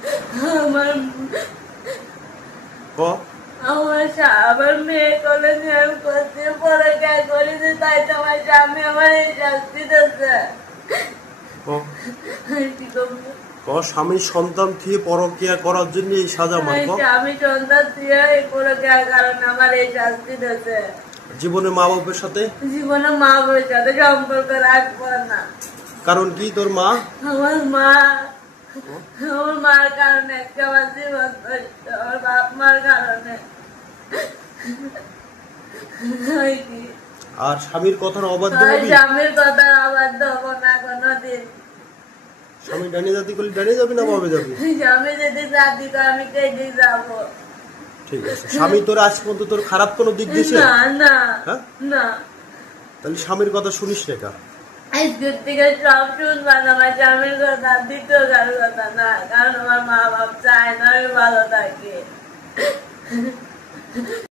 আমার ক আমার মেয়ে কলেজে করতে পড়াশোনা করেছে, তাই তো আমার স্বামী আমার এই শাস্তি দিচ্ছে। ক ক স্বামীর সন্তান থেকে পরকিয়া করার জন্য এই সাজা মার। ক স্বামী সন্তান দিয়ে এই পড়াশোনার কারণে আমার এই শাস্তি দিচ্ছে। জীবনে মা বাবার সাথে জীবনে মা বাবার সাথে সম্পর্ক রাখবো না। কারণ কি তোর মা? আমার মার কারণে একটা আমার জীবন নষ্ট, আমার বাপ মার কারণে। আর স্বামীর কথার অবাধ্য হবি? স্বামীর কথা অবাধ্য হবো না কোনোদিন। স্বামী ডানে জাতি করলে ডানে যাবি না বামে যাবি? স্বামী যদি জাতি তো আমি কেটে যাবো। ঠিক আছে। স্বামী তোর আজ পর্যন্ত তোর খারাপ কোনো দিক দিয়েছে? না না হ্যাঁ? না। তাহলে স্বামীর কথা শুনিস না। আজকের থেকে সব শুনবা না, আমার স্বামীর কথা, দ্বিতীয় কারোর কথা না, কারণ আমার মা বাপ চায় না আমি ভালো থাকি।